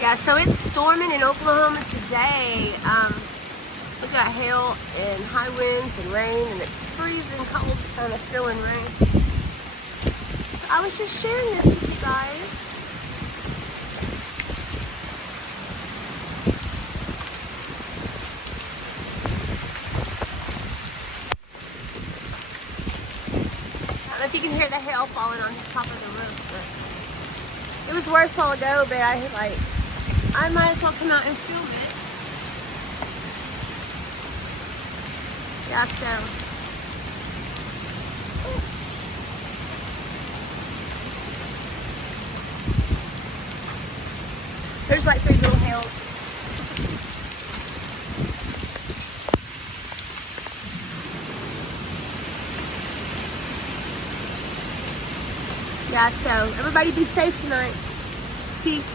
Yeah, so it's storming in Oklahoma today. We got hail and high winds and rain, and it's freezing cold, kind of feeling rain. So I was just sharing this with you guys. I don't know if you can hear the hail falling on the top of the roof, but it was worse a while ago, but I might as well come out and film it. Yeah, so. There's like 3 little hails. Yeah, so everybody be safe tonight. Peace.